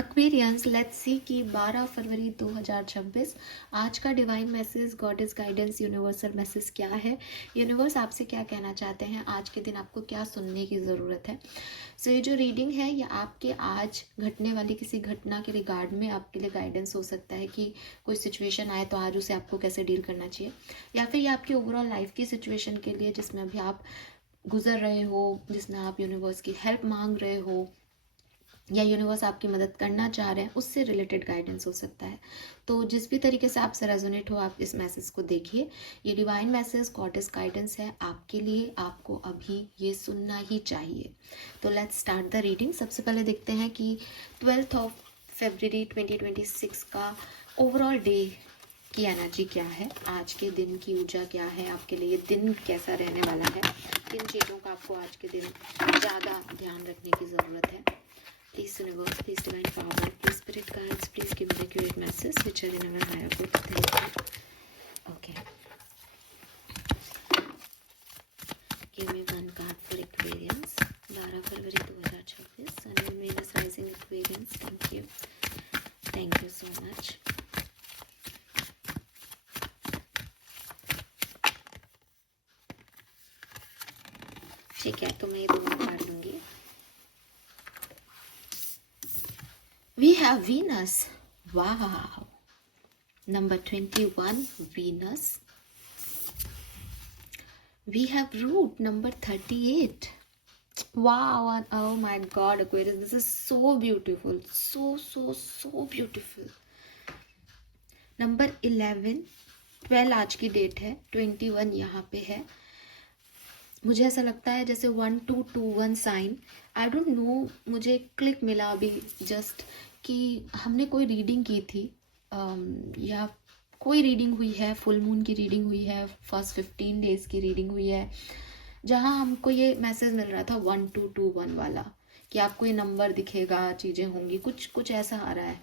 Aquarians, let's see कि 12 फरवरी 2026 आज का divine message, goddess guidance, universal message क्या है। यूनिवर्स आपसे क्या कहना चाहते हैं, आज के दिन आपको क्या सुनने की ज़रूरत है। सो ये जो रीडिंग है ये आपके आज घटने वाली किसी घटना के रिगार्ड में आपके लिए गाइडेंस हो सकता है कि कोई सिचुएशन आए तो आज उसे आपको कैसे डील करना चाहिए, या फिर ये आपकी ओवरऑल लाइफ की सिचुएशन के लिए जिसमें अभी आप गुजर रहे हो, जिसमें आप यूनिवर्स की हेल्प मांग रहे हो या यूनिवर्स आपकी मदद करना चाह रहे हैं, उससे रिलेटेड गाइडेंस हो सकता है। तो जिस भी तरीके से आपसे रेजोनेट हो आप इस मैसेज को देखिए। ये डिवाइन मैसेज गॉडेस गाइडेंस है आपके लिए, आपको अभी ये सुनना ही चाहिए। तो लेट्स स्टार्ट द रीडिंग। सबसे पहले देखते हैं कि 12 फरवरी 2026 का ओवरऑल डे की एनर्जी क्या है, आज के दिन की ऊर्जा क्या है, आपके लिए दिन कैसा रहने वाला है, किन चीज़ों का आपको आज के दिन ज़्यादा ध्यान रखने की ज़रूरत है। Please universe, please divine power, please spirit guides, please give me the accurate messages which are in our higher good. Thank you. Okay. Give me one card for Aquarians. 12 February 2026. Sun and Venus rising Aquarians. Thank you. Thank you so much. ठीक है, तो मैं ये दोनों card लूंगी। We have Venus. Wow. Number 21, Venus. We have Root, number 38. Wow. Oh my God, Aquarius, this is so beautiful. So beautiful. Number 11, 12 आज की date है, 21 यहाँ पे है। मुझे ऐसा लगता है जैसे 1221 साइन, आई डोंट नो, मुझे क्लिक मिला अभी जस्ट कि हमने कोई रीडिंग की थी या कोई रीडिंग हुई है, फुल मून की रीडिंग हुई है, फर्स्ट 15 डेज की रीडिंग हुई है, जहाँ हमको ये मैसेज मिल रहा था 1221 वाला कि आपको ये नंबर दिखेगा, चीज़ें होंगी, कुछ ऐसा आ रहा है।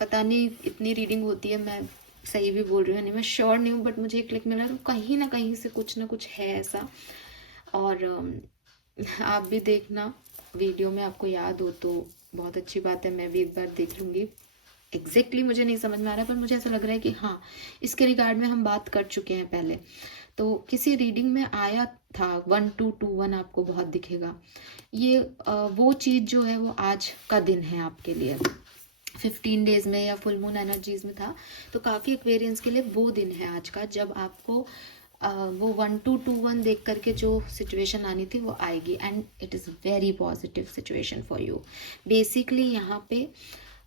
पता नहीं इतनी रीडिंग होती है, मैं सही भी बोल रही हूँ नहीं, मैं श्योर नहीं हूँ, बट मुझे क्लिक मिला तो कहीं ना कहीं से कुछ ना कुछ है ऐसा। और आप भी देखना वीडियो में, आपको याद हो तो बहुत अच्छी बात है, मैं भी एक बार देख लूँगी। एग्जैक्टली मुझे नहीं समझ में आ रहा है, पर मुझे ऐसा लग रहा है कि हाँ, इसके रिगार्ड में हम बात कर चुके हैं पहले। तो किसी रीडिंग में आया था 1221, आपको बहुत दिखेगा। ये वो चीज़ जो है वो आज का दिन है आपके लिए। 15 डेज में या फुल मून एनर्जीज में था, तो काफ़ी एक्वेरियंस के लिए वो दिन है आज का, जब आपको वो 1221 देख करके जो सिचुएशन आनी थी वो आएगी, and it is very positive situation for you. Basically यहाँ पे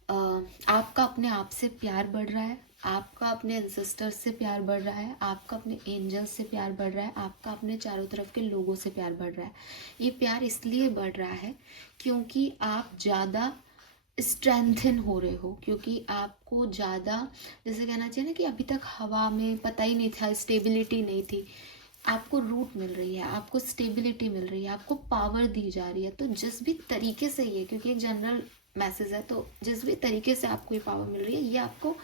आपका अपने आप से प्यार बढ़ रहा है, आपका अपने एंसेस्टर्स से प्यार बढ़ रहा है, आपका अपने एंजल्स से प्यार बढ़ रहा है, आपका अपने चारों तरफ के लोगों से प्यार बढ़ रहा है। ये प्यार इसलिए बढ़ रहा है क्योंकि आप ज़्यादा स्ट्रेंथन हो रहे हो, क्योंकि आपको ज़्यादा, जैसे कहना चाहिए ना कि अभी तक हवा में पता ही नहीं था, स्टेबिलिटी नहीं थी, आपको रूट मिल रही है, आपको स्टेबिलिटी मिल रही है, आपको पावर दी जा रही है। तो जिस भी तरीके से ये, क्योंकि एक जनरल मैसेज है, तो जिस भी तरीके से आपको ये पावर मिल रही है, ये आपको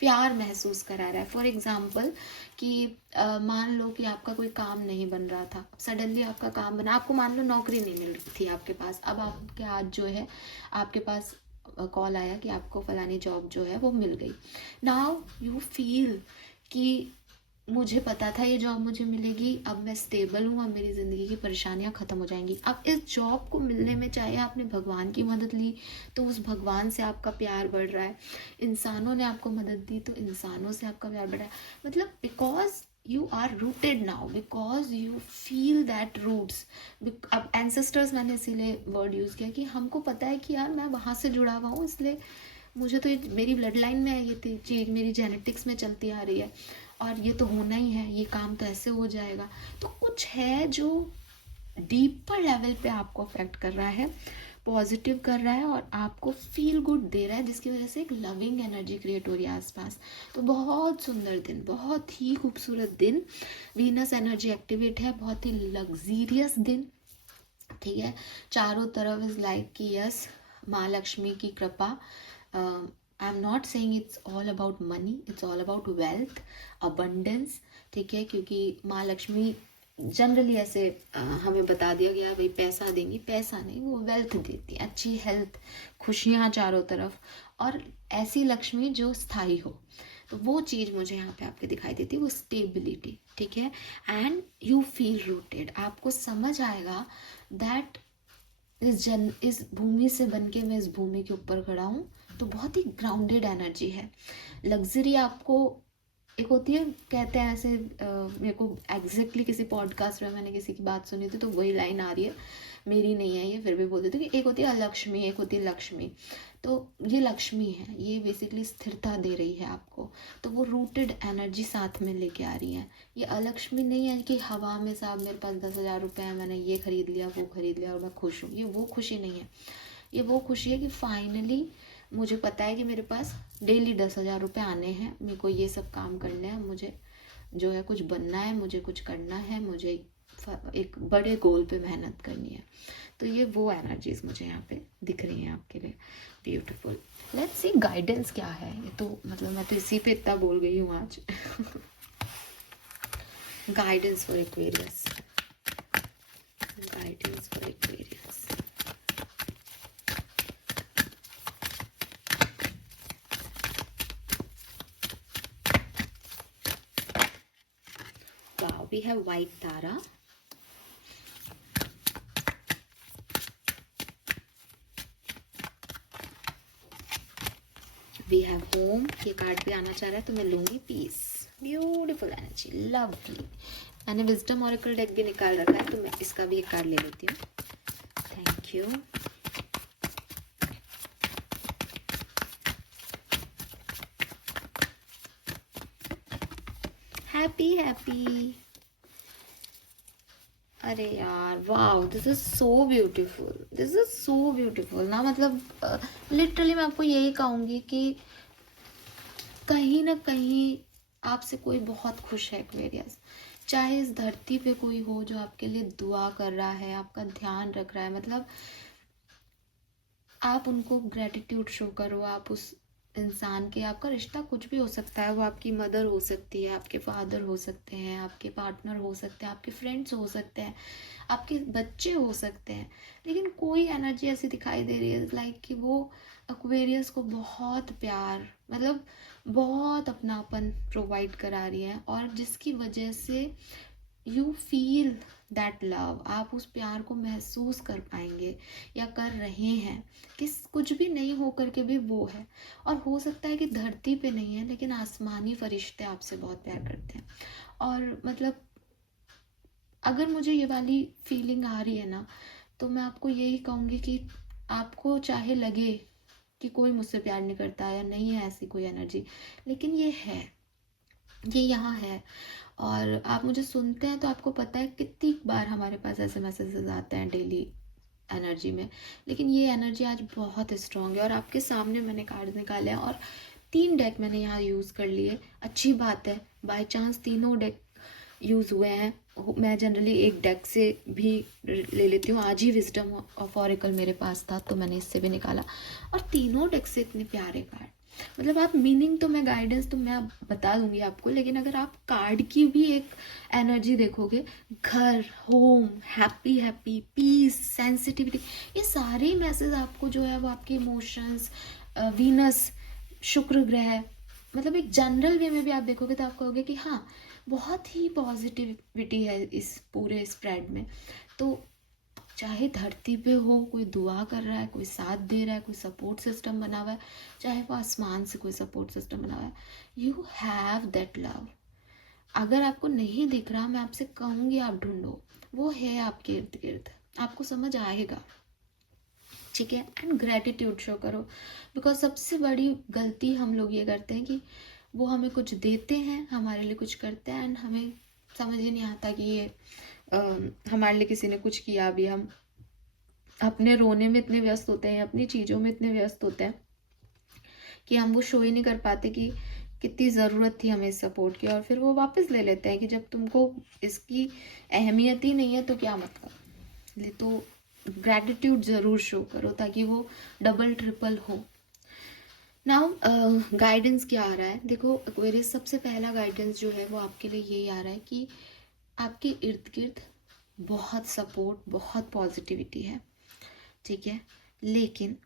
प्यार महसूस करा रहा है। फॉर एग्जाम्पल कि मान लो कि आपका कोई काम नहीं बन रहा था, सडनली आपका काम बना, आपको मान लो नौकरी नहीं मिल रही थी आपके पास, अब आपके आज जो है आपके पास कॉल आया कि आपको फलानी जॉब जो है वो मिल गई। नाउ यू फील कि मुझे पता था ये जॉब मुझे मिलेगी, अब मैं स्टेबल हूँ, अब मेरी ज़िंदगी की परेशानियाँ ख़त्म हो जाएंगी। अब इस जॉब को मिलने में चाहे आपने भगवान की मदद ली तो उस भगवान से आपका प्यार बढ़ रहा है, इंसानों ने आपको मदद दी तो इंसानों से आपका प्यार बढ़ रहा है। मतलब because you are rooted now, because you feel that roots. अब एंसेस्टर्स मैंने इसीलिए वर्ड यूज़ किया कि हमको पता है कि यार मैं वहाँ से जुड़ा हुआ हूँ, इसलिए मुझे तो ये मेरी ब्लड लाइन में है, ये चीज़ मेरी जेनेटिक्स में चलती आ रही है, और ये तो होना ही है, ये काम तो ऐसे हो जाएगा। तो कुछ है जो डीपर लेवल पे आपको अफेक्ट कर रहा है, पॉजिटिव कर रहा है, और आपको फील गुड दे रहा है, जिसकी वजह से एक लविंग एनर्जी क्रिएट हो रही है आसपास। तो बहुत सुंदर दिन, बहुत ही खूबसूरत दिन, वीनस एनर्जी एक्टिवेट है, बहुत ही लग्जीरियस दिन, ठीक है। चारों तरफ इज लाइक कि यस, माँ लक्ष्मी की कृपा। I am not saying it's all about money, it's all about wealth, abundance, ठीक है, क्योंकि माँ लक्ष्मी जनरली ऐसे हमें बता दिया गया भाई पैसा देंगी, पैसा नहीं, वो वेल्थ देती है, अच्छी हेल्थ, खुशियाँ चारों तरफ, और ऐसी लक्ष्मी जो स्थायी हो। तो वो चीज़ मुझे यहाँ पे आपके दिखाई देती है, वो स्टेबिलिटी, ठीक है। एंड यू फील रूटेड, आपको समझ आएगा दैट इस भूमि से बन के मैं इस भूमि के ऊपर खड़ा हूँ। तो बहुत ही ग्राउंडेड एनर्जी है। लग्जरी आपको एक होती है, कहते हैं ऐसे, मेरे को एग्जैक्टली किसी पॉडकास्ट में मैंने किसी की बात सुनी थी, तो वही लाइन आ रही है, मेरी नहीं है ये, फिर भी बोल देती हूँ कि एक होती है अलक्ष्मी, एक होती है लक्ष्मी। तो ये लक्ष्मी है, ये बेसिकली स्थिरता दे रही है आपको, तो वो रूटेड एनर्जी साथ में लेके आ रही है। ये अलक्ष्मी नहीं है कि हवा में साहब मेरे पास 10,000 रुपये हैं, मैंने ये खरीद लिया वो खरीद लिया और मैं खुश हूँ, ये वो खुशी नहीं है। ये वो खुशी है कि फाइनली मुझे पता है कि मेरे पास डेली 10,000 रुपये आने हैं, मेरे को ये सब काम करने हैं, मुझे जो है कुछ बनना है, मुझे कुछ करना है, मुझे एक बड़े गोल पे मेहनत करनी है। तो ये वो एनर्जीज मुझे यहाँ पे दिख रही हैं आपके लिए। ब्यूटीफुल। लेट्स सी गाइडेंस क्या है। ये तो मतलब मैं तो इसी पे इतना बोल गई हूँ आज। Guidance for Aquarius, guidance for Aquarius. Wow, we have white Tara. We have home. ये कार्ड भी आना चाह रहा है तो मैं लूंगी पीस। Beautiful energy, lovely. मैंने विजडम ऑरेकल डेक भी निकाल रखा है, तो मैं इसका भी एक कार्ड ले लेती हूँ। Thank you. Happy happy. अरे यार wow, this is so beautiful, this is so beautiful ना। मतलब लिटरली मैं आपको यही कहूँगी कि कहीं ना कहीं आपसे कोई बहुत खुश है एक्वेरियस। चाहे इस धरती पे कोई हो जो आपके लिए दुआ कर रहा है, आपका ध्यान रख रहा है, मतलब आप उनको ग्रेटिट्यूड शो करो। आप उस इंसान के, आपका रिश्ता कुछ भी हो सकता है, वो आपकी मदर हो सकती है, आपके फादर हो सकते हैं, आपके पार्टनर हो सकते हैं, आपके फ्रेंड्स हो सकते हैं, आपके बच्चे हो सकते हैं, लेकिन कोई एनर्जी ऐसी दिखाई दे रही है लाइक कि वो एक्वेरियस को बहुत प्यार, मतलब बहुत अपनापन प्रोवाइड करा रही है, और जिसकी वजह से यू फील दैट लव, आप उस प्यार को महसूस कर पाएंगे या कर रहे हैं कि कुछ भी नहीं हो करके भी वो है। और हो सकता है कि धरती पे नहीं है, लेकिन आसमानी फरिश्ते आपसे बहुत प्यार करते हैं। और मतलब अगर मुझे ये वाली फीलिंग आ रही है ना, तो मैं आपको यही कहूँगी कि आपको चाहे लगे कि कोई मुझसे प्यार नहीं करता या नहीं है ऐसी कोई एनर्जी, लेकिन ये है, ये यहाँ है। और आप मुझे सुनते हैं तो आपको पता है कितनी बार हमारे पास ऐसे मैसेजेस आते हैं डेली एनर्जी में, लेकिन ये एनर्जी आज बहुत स्ट्रांग है। और आपके सामने मैंने कार्ड निकाले हैं और 3 डेक मैंने यहाँ यूज़ कर लिए। अच्छी बात है, बाय चांस तीनों डेक यूज़ हुए हैं। मैं जनरली एक डेक से भी ले लेती हूँ, आज ही विजडम ऑफ ऑरेकल मेरे पास था तो मैंने इससे भी निकाला, और तीनों डेक से इतने प्यारे कार्ड। मतलब आप मीनिंग तो मैं गाइडेंस तो मैं बता दूंगी आपको, लेकिन अगर आप कार्ड की भी एक एनर्जी देखोगे, घर, home, happy happy, peace, sensitivity, ये सारे मैसेज आपको जो है वो आपके इमोशंस, वीनस, शुक्र ग्रह, मतलब एक जनरल वे में भी आप देखोगे तो आप कहोगे कि हाँ बहुत ही पॉजिटिविटी है इस पूरे स्प्रेड में। तो चाहे धरती पे हो कोई दुआ कर रहा है, कोई साथ दे रहा है, कोई सपोर्ट सिस्टम बना हुआ है, चाहे वो आसमान से कोई सपोर्ट सिस्टम बना हुआ है, यू हैव दैट लव। अगर आपको नहीं दिख रहा, मैं आपसे कहूँगी आप ढूंढो, वो है आपके इर्द गिर्द, आपको समझ आएगा, ठीक है। एंड ग्रेटिट्यूड शो करो, बिकॉज सबसे बड़ी गलती हम लोग ये करते हैं कि वो हमें कुछ देते हैं, हमारे लिए कुछ करते हैं, एंड हमें समझ ही नहीं आता कि ये हमारे लिए किसी ने कुछ किया भी। हम अपने रोने में इतने व्यस्त होते हैं, अपनी चीज़ों में इतने व्यस्त होते हैं कि हम वो शो ही नहीं कर पाते कि कितनी ज़रूरत थी हमें इस सपोर्ट की, और फिर वो वापस ले लेते हैं कि जब तुमको इसकी अहमियत ही नहीं है तो क्या मतलब। तो ग्रैटिट्यूड ज़रूर शो करो ताकि वो डबल ट्रिपल हो। नाउ गाइडेंस क्या आ रहा है, देखो एक्वेरियस, सबसे पहला गाइडेंस जो है वो आपके लिए यही आ रहा है कि आपके इर्द गिर्द बहुत सपोर्ट, बहुत पॉजिटिविटी है, ठीक है, लेकिन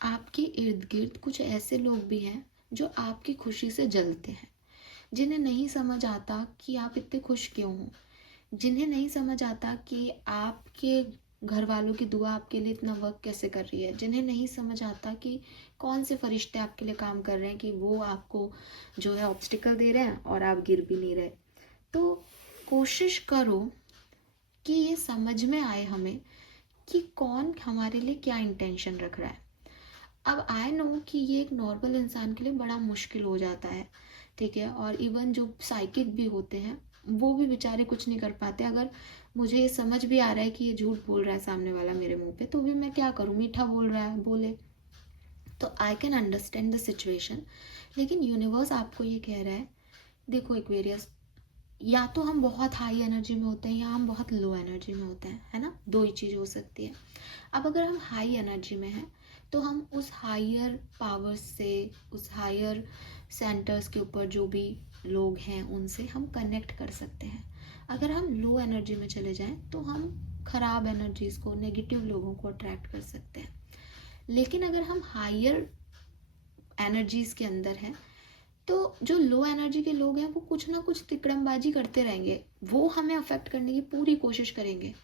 आपके इर्द गिर्द कुछ ऐसे लोग भी हैं जो आपकी खुशी से जलते हैं, जिन्हें नहीं समझ आता कि आप इतने खुश क्यों हो, जिन्हें नहीं समझ आता कि आपके घर वालों की दुआ आपके लिए इतना वर्क कैसे कर रही है, जिन्हें नहीं समझ आता कि कौन से फरिश्ते आपके लिए काम कर रहे हैं कि वो आपको जो है ऑब्स्टिकल दे रहे हैं और आप गिर भी नहीं रहे। तो कोशिश करो कि ये समझ में आए हमें कि कौन हमारे लिए क्या इंटेंशन रख रहा है। अब आई नो कि ये एक नॉर्मल इंसान के लिए बड़ा मुश्किल हो जाता है, ठीक है, और इवन जो साइकिक भी होते हैं वो भी बेचारे कुछ नहीं कर पाते। अगर मुझे ये समझ भी आ रहा है कि ये झूठ बोल रहा है सामने वाला मेरे मुंह पे, तो भी मैं क्या करूँ, मीठा बोल रहा है बोले, तो I can understand the situation. लेकिन यूनिवर्स आपको ये कह रहा है, देखो एक्वेरियस, या तो हम बहुत हाई एनर्जी में होते हैं या हम बहुत लो एनर्जी में होते हैं, है ना, दो ही चीज़ हो सकती है। अब अगर हम हाई एनर्जी में हैं तो हम उस हायर पावर्स से, उस हायर सेंटर्स के ऊपर जो भी लोग हैं उनसे हम कनेक्ट कर सकते हैं। अगर हम लो एनर्जी में चले जाएं तो हम खराब एनर्जीज को, नेगेटिव लोगों को अट्रैक्ट कर सकते हैं। लेकिन अगर हम हायर एनर्जीज के अंदर हैं तो जो लो एनर्जी के लोग हैं वो कुछ ना कुछ तिकड़मबाजी करते रहेंगे, वो हमें अफेक्ट करने की पूरी कोशिश करेंगे,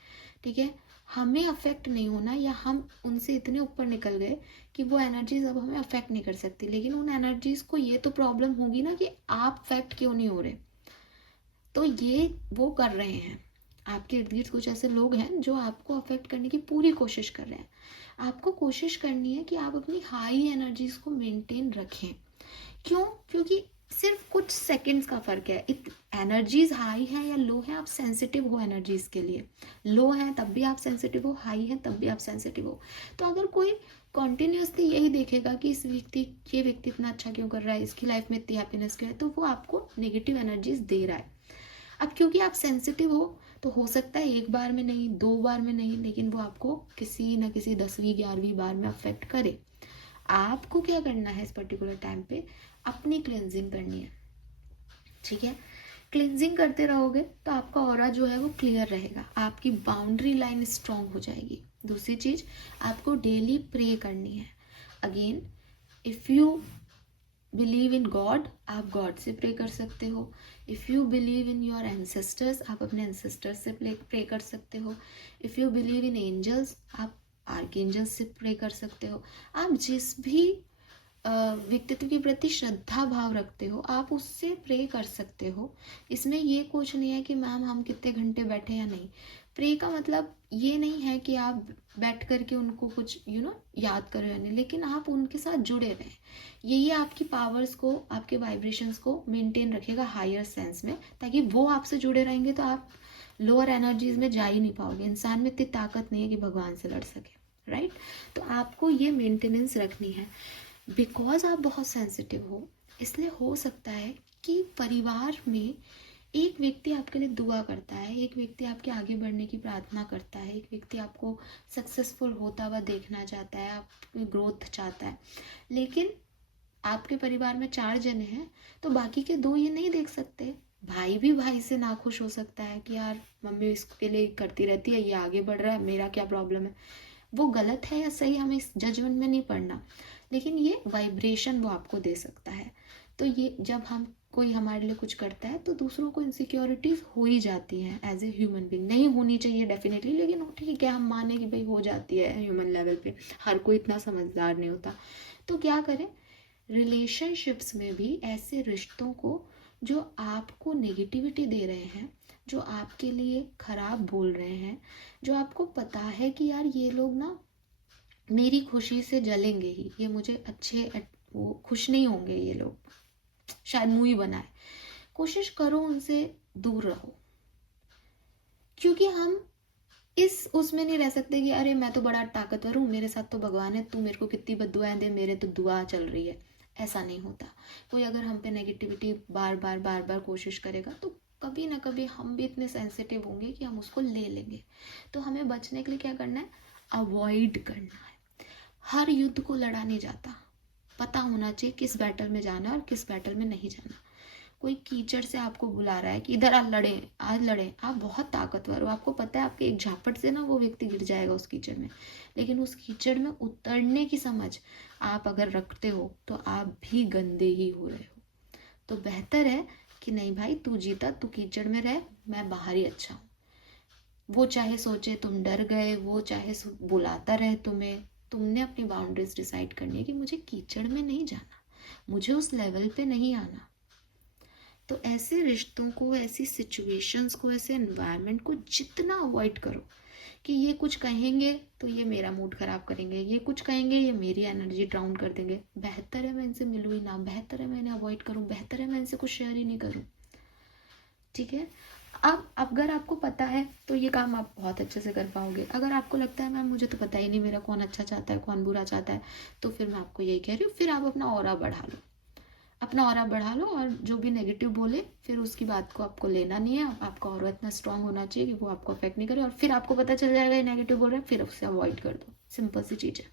ठीक है। हमें अफेक्ट नहीं होना, या हम उनसे इतने ऊपर निकल गए कि वो एनर्जीज अब हमें अफेक्ट नहीं कर सकती। लेकिन उन एनर्जीज को ये तो प्रॉब्लम होगी ना कि आप अफेक्ट क्यों नहीं हो रहे, तो ये वो कर रहे हैं। आपके इर्द गिर्द कुछ ऐसे लोग हैं जो आपको अफेक्ट करने की पूरी कोशिश कर रहे हैं। आपको कोशिश करनी है कि आप अपनी हाई एनर्जीज को मेंटेन रखें। क्यों? क्योंकि सिर्फ कुछ सेकंड्स का फर्क है। एनर्जीज हाई है या लो है, आप सेंसिटिव हो एनर्जीज के लिए। लो है तब भी आप सेंसिटिव हो, हाई है तब भी आप सेंसिटिव हो। तो अगर कोई कॉन्टिन्यूसली यही देखेगा कि ये व्यक्ति इतना अच्छा क्यों कर रहा है, इसकी लाइफ में इतनी हैप्पीनेस क्यों है, तो वो आपको नेगेटिव एनर्जीज दे रहा है। अब क्योंकि आप सेंसिटिव हो तो हो सकता है एक बार में नहीं, 2 बार में नहीं, लेकिन वो आपको किसी न किसी 10वीं 11वीं बार में अफेक्ट करे। आपको क्या करना है इस पर्टिकुलर टाइम पे, अपनी क्लेंजिंग करनी है, ठीक है। क्लेंजिंग करते रहोगे तो आपका ऑरा जो है वो क्लियर रहेगा, आपकी बाउंड्री लाइन स्ट्रांग हो जाएगी। दूसरी चीज, आपको डेली प्रे करनी है। Again, if you believe in God, आप गॉड से प्रे कर सकते हो। If you believe in your ancestors, आप अपने एंसेस्टर्स से प्रे कर सकते हो। If you believe in angels, आप आर्कएंजल्स से प्रे कर सकते हो। आप जिस भी व्यक्तित्व के प्रति श्रद्धा भाव रखते हो आप उससे प्रे कर सकते हो। इसमें ये कुछ नहीं है कि मैम हम कितने घंटे बैठे या नहीं। प्रे का मतलब ये नहीं है कि आप बैठ करके उनको कुछ याद करो या नहीं, लेकिन आप उनके साथ जुड़े रहें। यही आपकी पावर्स को, आपके वाइब्रेशंस को मेंटेन रखेगा हायर सेंस में, ताकि वो आपसे जुड़े रहेंगे तो आप लोअर एनर्जीज में जा ही नहीं पाओगे। इंसान में इतनी ताकत नहीं है कि भगवान से लड़ सके, राइट। तो आपको ये मेंटेनेंस रखनी है। बिकॉज आप बहुत सेंसिटिव हो, इसलिए हो सकता है कि परिवार में एक व्यक्ति आपके लिए दुआ करता है, एक व्यक्ति आपके आगे बढ़ने की प्रार्थना करता है, एक व्यक्ति आपको सक्सेसफुल होता हुआ देखना चाहता है, आपकी ग्रोथ चाहता है। लेकिन आपके परिवार में 4 जने हैं तो बाकी के 2 ये नहीं देख सकते। भाई भी भाई से नाखुश हो सकता है कि यार मम्मी इसके लिए करती रहती है, ये आगे बढ़ रहा है, मेरा क्या प्रॉब्लम है। वो गलत है या सही, हमें इस जजमेंट में नहीं पड़ना, लेकिन ये वाइब्रेशन वो आपको दे सकता है। तो ये जब हम कोई हमारे लिए कुछ करता है तो दूसरों को इनसिक्योरिटीज हो ही जाती हैं एज ए ह्यूमन बीइंग। नहीं होनी चाहिए डेफिनेटली, लेकिन ठीक है, हम माने कि भाई हो जाती है ह्यूमन लेवल पे, हर कोई इतना समझदार नहीं होता। तो क्या करें, रिलेशनशिप्स में भी ऐसे रिश्तों को जो आपको नेगेटिविटी दे रहे हैं, जो आपके लिए खराब बोल रहे हैं, जो आपको पता है कि यार ये लोग ना मेरी खुशी से जलेंगे ही, ये मुझे वो खुश नहीं होंगे, ये लोग शायद मुंह ही बनाए, कोशिश करो उनसे दूर रहो। क्योंकि हम उसमें नहीं रह सकते कि अरे मैं तो बड़ा ताकतवर हूँ, मेरे साथ तो भगवान है, तू मेरे को कितनी बद्दुआएं दे, मेरे तो दुआ चल रही है। ऐसा नहीं होता। कोई अगर हम पे नेगेटिविटी बार बार कोशिश करेगा तो कभी ना कभी हम भी इतने सेंसिटिव होंगे कि हम उसको ले लेंगे। तो हमें बचने के लिए क्या करना है, अवॉइड करना है। हर युद्ध को लड़ा नहीं जाता, पता होना चाहिए किस बैटल में जाना है और किस बैटल में नहीं जाना। कोई कीचड़ से आपको बुला रहा है कि इधर आ, लड़े आज लड़े, आप बहुत ताकतवर हो, आपको पता है आपके एक झापट से ना वो व्यक्ति गिर जाएगा उस कीचड़ में, लेकिन उस कीचड़ में उतरने की समझ आप अगर रखते हो तो आप भी गंदे ही हो रहे हो। तो बेहतर है कि नहीं भाई, तू जीता, तू कीचड़ में रह, मैं बाहर ही अच्छा हूँ। वो चाहे सोचे तुम डर गए, वो चाहे बुलाता रहे तुम्हें, तुमने अपनी बाउंड्रीज डिसाइड करनी है कि मुझे कीचड़ में नहीं जाना, मुझे उस लेवल पे नहीं आना। तो ऐसे रिश्तों को, ऐसी सिचुएशंस को, ऐसे एनवायरनमेंट को जितना अवॉइड करो कि ये कुछ कहेंगे तो ये मेरा मूड ख़राब करेंगे, ये कुछ कहेंगे ये मेरी एनर्जी डाउन कर देंगे, बेहतर है मैं इनसे मिलूँ ही ना, बेहतर है मैं इन्हें अवॉइड करूँ, बेहतर है मैं इनसे कुछ शेयर ही नहीं करूँ। ठीक है। अब अगर आपको पता है तो ये काम आप बहुत अच्छे से कर पाओगे। अगर आपको लगता है मैम मुझे तो पता ही नहीं मेरा कौन अच्छा चाहता है कौन बुरा चाहता है, तो फिर मैं आपको यही कह रही हूँ, फिर आप अपना ऑरा बढ़ा लो, अपना ऑरा बढ़ा लो, और जो भी नेगेटिव बोले फिर उसकी बात को आपको लेना नहीं है। आपका ऑरा इतना स्ट्रांग होना चाहिए कि वो आपको अफेक्ट नहीं करे, और फिर आपको पता चल जाएगा ये नेगेटिव बोल रहे हैं, फिर उससे अवॉइड कर दो। सिंपल सी चीज़ है।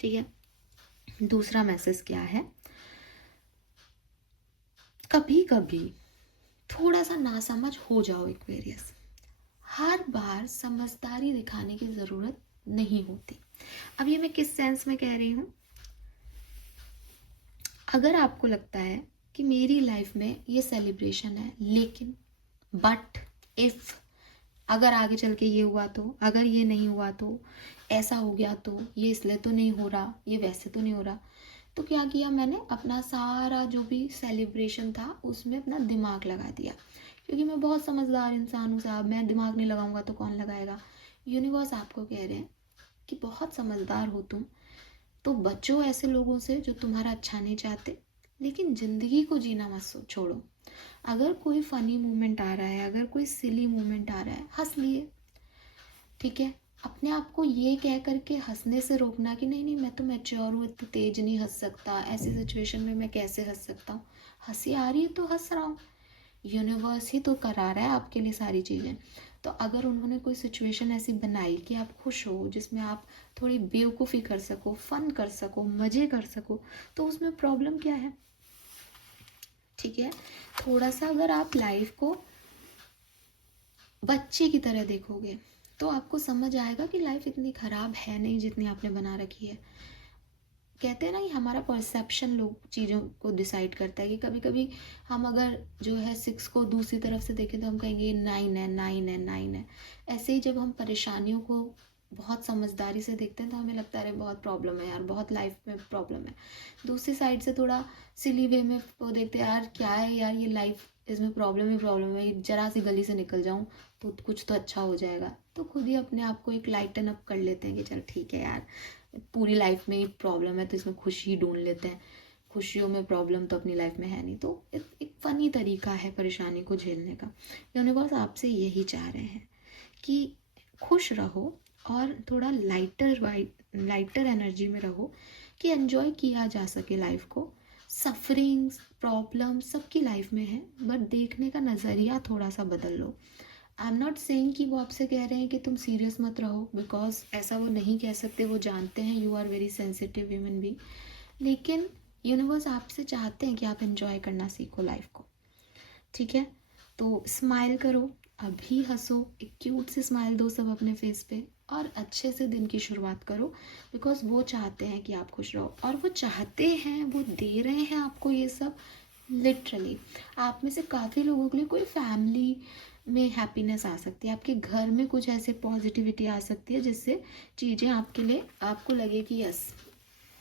ठीक है। दूसरा मैसेज क्या है, कभी कभी थोड़ा सा नासमझ हो जाओ एक्वेरियस, हर बार समझदारी दिखाने की ज़रूरत नहीं होती। अब ये मैं किस सेंस में कह रही हूँ, अगर आपको लगता है कि मेरी लाइफ में ये सेलिब्रेशन है, लेकिन बट इफ़ अगर आगे चल के ये हुआ तो, अगर ये नहीं हुआ तो, ऐसा हो गया तो, ये इसलिए तो नहीं हो रहा, ये वैसे तो नहीं हो रहा, तो क्या किया मैंने, अपना सारा जो भी सेलिब्रेशन था उसमें अपना दिमाग लगा दिया, क्योंकि मैं बहुत समझदार इंसान हूँ साहब, मैं दिमाग नहीं लगाऊंगा तो कौन लगाएगा। यूनिवर्स आपको कह रहे हैं कि बहुत समझदार हो तुम, तो बचो ऐसे लोगों से जो तुम्हारा अच्छा नहीं चाहते, लेकिन ज़िंदगी को जीना मत छोड़ो। अगर कोई फ़नी मोमेंट आ रहा है, अगर कोई सिली मोमेंट आ रहा है, हंस लिए। ठीक है। अपने आप को ये कह करके हंसने से रोकना कि नहीं नहीं मैं तो मैच्योर हूँ, इतनी तेज नहीं हंस सकता, ऐसी सिचुएशन में मैं कैसे हंस सकता हूँ, हंसी आ रही है तो हंस रहा हूँ, यूनिवर्स ही तो करा रहा है आपके लिए सारी चीज़ें। तो अगर उन्होंने कोई सिचुएशन ऐसी बनाई कि आप खुश हो, जिसमें आप थोड़ी बेवकूफ़ी कर सको, फन कर सको, मज़े कर सको, तो उसमें प्रॉब्लम क्या है। ठीक है। थोड़ा सा अगर आप लाइफ को बच्चे की तरह देखोगे तो आपको समझ आएगा कि लाइफ इतनी ख़राब है नहीं जितनी आपने बना रखी है। कहते हैं ना कि हमारा परसेप्शन लोग चीज़ों को डिसाइड करता है, कि कभी कभी हम अगर जो है 6 को दूसरी तरफ से देखें तो हम कहेंगे ये 9 है, 9 है, 9 है। ऐसे ही जब हम परेशानियों को बहुत समझदारी से देखते हैं तो हमें लगता है बहुत प्रॉब्लम है यार, बहुत लाइफ में प्रॉब्लम है। दूसरी साइड से थोड़ा सिली वे में वो देखते हैं, यार क्या है यार ये लाइफ, इसमें प्रॉब्लम ही प्रॉब्लम है, जरा सी गली से निकल जाऊँ तो कुछ तो अच्छा हो जाएगा। तो खुद ही अपने आप को एक लाइटन अप कर लेते हैं कि चल ठीक है यार, पूरी लाइफ में ही प्रॉब्लम है तो इसमें खुशी ढूंढ लेते हैं, खुशियों में प्रॉब्लम तो अपनी लाइफ में है नहीं। तो एक फ़नी तरीका है परेशानी को झेलने का। यूनिवर्स आपसे यही चाह रहे हैं कि खुश रहो और थोड़ा लाइटर एनर्जी में रहो, कि एन्जॉय किया जा सके लाइफ को। सफरिंग्स प्रॉब्लम सबकी लाइफ में है, बट देखने का नज़रिया थोड़ा सा बदल लो। आई एम नॉट सेइंग कि वो आपसे कह रहे हैं कि तुम सीरियस मत रहो, बिकॉज ऐसा वो नहीं कह सकते, वो जानते हैं you are very sensitive human being, लेकिन यूनिवर्स आपसे चाहते हैं कि आप एंजॉय करना सीखो लाइफ को। ठीक है। तो स्माइल करो, अभी हंसो, एक क्यूट सी स्माइल दो सब अपने फेस पे, और अच्छे से दिन की शुरुआत करो, बिकॉज वो चाहते हैं कि आप खुश रहो, और वो चाहते हैं, वो दे रहे हैं आपको ये सब लिटरली। आप में से काफ़ी लोगों के लिए कोई फैमिली में हैप्पीनेस आ सकती है, आपके घर में कुछ ऐसे पॉजिटिविटी आ सकती है जिससे चीज़ें आपके लिए आपको लगे कि यस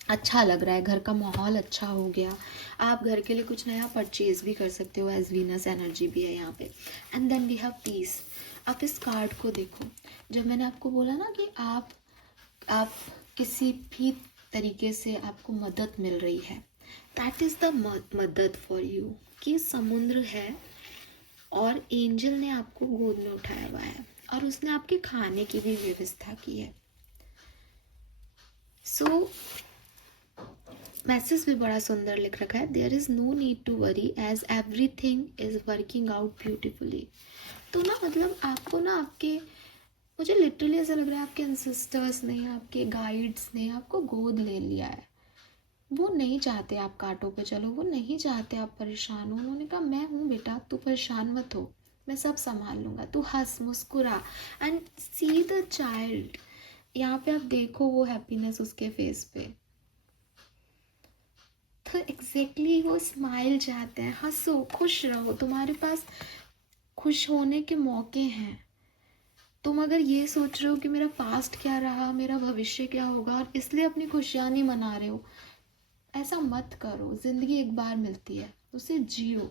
अच्छा लग रहा है, घर का माहौल अच्छा हो गया। आप घर के लिए कुछ नया परचेज भी कर सकते हो, एज वीनस एनर्जी भी है यहाँ पे। And then we have peace. आप इस कार्ड को देखो, जब मैंने आपको बोला ना कि आप किसी भी तरीके से आपको मदद मिल रही है, दैट इज़ द मदद फॉर यू, कि समुद्र है और एंजल ने आपको गोद में उठाया हुआ है, और उसने आपके खाने की भी व्यवस्था की है। सो मैसेज भी बड़ा सुंदर लिख रखा है, there is no need to worry as everything is working out beautifully. तो ना मतलब आपको ना आपके, मुझे लिटरली ऐसा लग रहा है आपके एंसेस्टर्स ने, आपके गाइड्स ने आपको गोद ले लिया है। वो नहीं चाहते आप कांटों पे चलो, वो नहीं चाहते आप परेशान हो। उन्होंने कहा मैं हूँ बेटा, तू परेशान मत हो, मैं सब संभाल लूँगा, तू हंस मुस्कुरा एंड सी द चाइल्ड। यहाँ पे आप देखो वो हैप्पीनेस उसके फेस पे, तो एग्जैक्टली वो स्माइल चाहते हैं। हंसो, खुश रहो, तुम्हारे पास खुश होने के मौके हैं। तुम अगर ये सोच रहे हो कि मेरा पास्ट क्या रहा, मेरा भविष्य क्या होगा, और इसलिए अपनी खुशियाँ नहीं मना रहे हो, ऐसा मत करो। ज़िंदगी एक बार मिलती है, उसे जियो।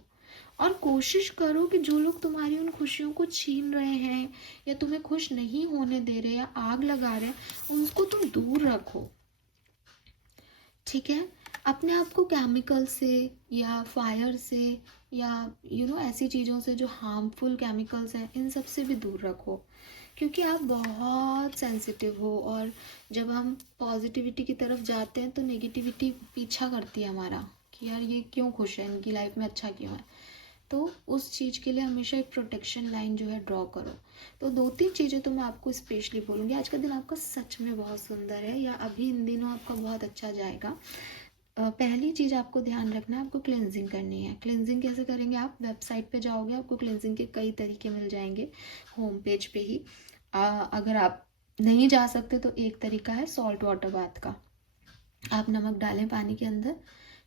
और कोशिश करो कि जो लोग तुम्हारी उन खुशियों को छीन रहे हैं या तुम्हें खुश नहीं होने दे रहे या आग लगा रहे हैं, उनको तुम दूर रखो, ठीक है। अपने आप को केमिकल से या फायर से या ऐसी चीज़ों से जो हार्मफुल केमिकल्स हैं, इन सब से भी दूर रखो, क्योंकि आप बहुत सेंसिटिव हो। और जब हम पॉजिटिविटी की तरफ जाते हैं तो नेगेटिविटी पीछा करती है हमारा, कि यार ये क्यों खुश है, इनकी लाइफ में अच्छा क्यों है। तो उस चीज़ के लिए हमेशा एक प्रोटेक्शन लाइन जो है ड्रॉ करो। तो 2-3 चीज़ें तो मैं आपको स्पेशली बोलूँगी। आज का दिन आपका सच में बहुत सुंदर है, या अभी इन दिनों आपका बहुत अच्छा जाएगा। पहली चीज़ आपको ध्यान रखना है, आपको क्लेंजिंग करनी है। क्लेंजिंग कैसे करेंगे, आप वेबसाइट पे जाओगे, आपको क्लेंजिंग के कई तरीके मिल जाएंगे होम पेज पे ही। अगर आप नहीं जा सकते तो एक तरीका है सॉल्ट वाटर बाथ का। आप नमक डालें पानी के अंदर,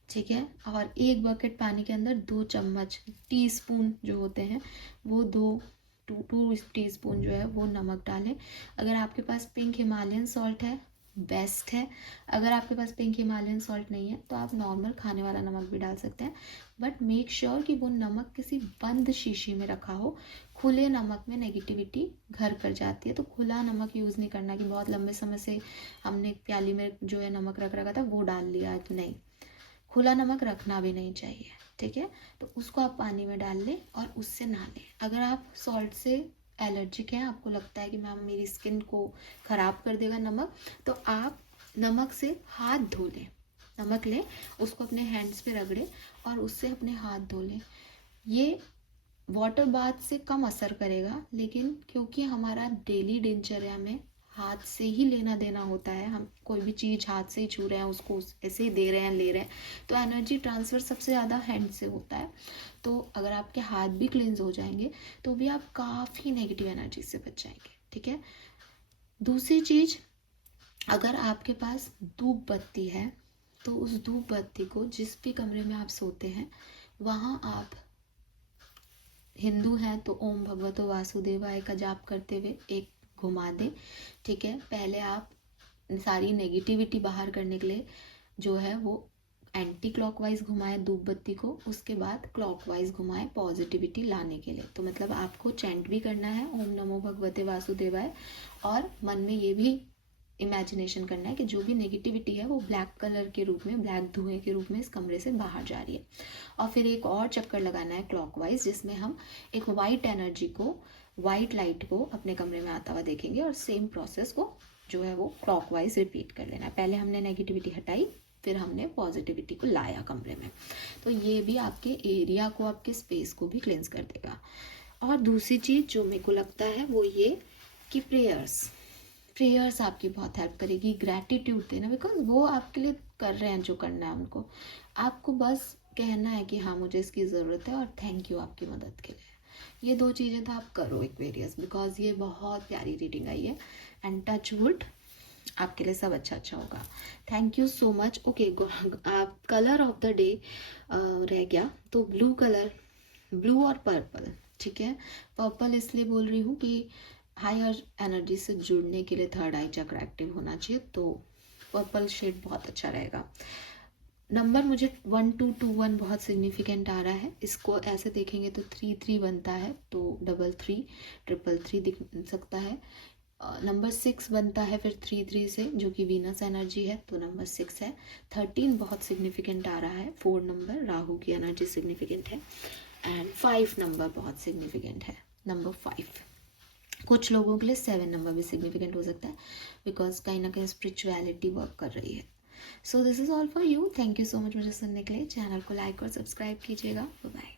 ठीक है, और 1 बकेट पानी के अंदर 2 चम्मच टीस्पून जो होते हैं वो 2 टीस्पून जो है वो नमक डालें। अगर आपके पास पिंक हिमालयन सॉल्ट है बेस्ट है। अगर आपके पास पिंक हिमालयन सॉल्ट नहीं है तो आप नॉर्मल खाने वाला नमक भी डाल सकते हैं, बट मेक श्योर कि वो नमक किसी बंद शीशी में रखा हो। खुले नमक में नेगेटिविटी घर कर जाती है, तो खुला नमक यूज़ नहीं करना कि बहुत लंबे समय से हमने प्याली में जो है नमक रख रखा था वो डाल लिया, तो नहीं, खुला नमक रखना भी नहीं चाहिए, ठीक है। तो उसको आप पानी में डाल लें और उससे नहा लें। अगर आप सॉल्ट से एलर्जिक हैं, आपको लगता है कि मैम मेरी स्किन को ख़राब कर देगा नमक, तो आप नमक से हाथ धो लें। नमक लें, उसको अपने हैंड्स पे रगड़ें और उससे अपने हाथ धो लें। ये वाटर बाथ से कम असर करेगा, लेकिन क्योंकि हमारा डेली दिनचर्या में हाथ से ही लेना देना होता है, हम कोई भी चीज़ हाथ से ही छू रहे हैं, उसको ऐसे ही दे रहे हैं, ले रहे हैं, तो एनर्जी ट्रांसफ़र सबसे ज़्यादा हैंड से होता है। तो अगर आपके हाथ भी क्लींस हो जाएंगे तो भी आप काफ़ी नेगेटिव एनर्जी से बच जाएंगे, ठीक है। दूसरी चीज़, अगर आपके पास धूप बत्ती है तो उस धूप बत्ती को जिस भी कमरे में आप सोते हैं वहाँ आप, हिंदू हैं तो ओम भगवतो वासुदेवाय का जाप करते हुए एक घुमा दें, ठीक है। पहले आप सारी नेगेटिविटी बाहर करने के लिए जो है वो एंटी क्लॉकवाइज घुमाएं धूप बत्ती को, उसके बाद क्लॉकवाइज घुमाएं पॉजिटिविटी लाने के लिए। तो मतलब आपको चैंट भी करना है ओम नमो भगवते वासुदेवाय, और मन में ये भी इमेजिनेशन करना है कि जो भी नेगेटिविटी है वो ब्लैक कलर के रूप में, ब्लैक धुएं के रूप में इस कमरे से बाहर जा रही है। और फिर एक और चक्कर लगाना है क्लॉकवाइज, जिसमें हम एक वाइट एनर्जी को, वाइट लाइट को अपने कमरे में आता हुआ देखेंगे, और सेम प्रोसेस को जो है वो क्लॉकवाइज रिपीट कर लेना है। पहले हमने नेगेटिविटी हटाई, फिर हमने पॉजिटिविटी को लाया कमरे में। तो ये भी आपके एरिया को, आपके स्पेस को भी क्लेंस कर देगा। और दूसरी चीज़ जो मेरे को लगता है वो ये कि प्रेयर्स आपकी बहुत हेल्प करेगी। ग्रैटिट्यूड देना, बिकॉज वो आपके लिए कर रहे हैं जो करना है उनको, आपको बस कहना है कि हाँ मुझे इसकी ज़रूरत है और थैंक यू आपकी मदद के लिए। ये 2 चीज़ें तो आप करो एक्वेरियस, बिकॉज ये बहुत प्यारी रीडिंग आई है। एंड टच वुड, आपके लिए सब अच्छा अच्छा होगा। Thank you so much. Okay, आप कलर ऑफ द डे रह गया, तो ब्लू कलर, ब्लू और पर्पल, ठीक है। पर्पल इसलिए बोल रही हूँ कि हायर एनर्जी से जुड़ने के लिए थर्ड आई चक्र एक्टिव होना चाहिए, तो पर्पल शेड बहुत अच्छा रहेगा। नंबर मुझे 1221 बहुत सिग्निफिकेंट आ रहा है। इसको ऐसे देखेंगे तो 33 बनता है, तो 33 333 दिख सकता है। नंबर 6 बनता है फिर 33 से, जो कि वीनस एनर्जी है, तो नंबर 6 है। 13 बहुत सिग्निफिकेंट आ रहा है, 4 नंबर राहु की एनर्जी सिग्निफिकेंट है। एंड 5 नंबर बहुत सिग्निफिकेंट है, नंबर 5। कुछ लोगों के लिए 7 नंबर भी सिग्निफिकेंट हो सकता है, बिकॉज कहीं ना कहीं स्पिरिचुअलिटी वर्क कर रही है। So this is all for you. Thank you so much मुझे सुनने के लिए। चैनल को लाइक और सब्सक्राइब कीजिएगा। Bye bye.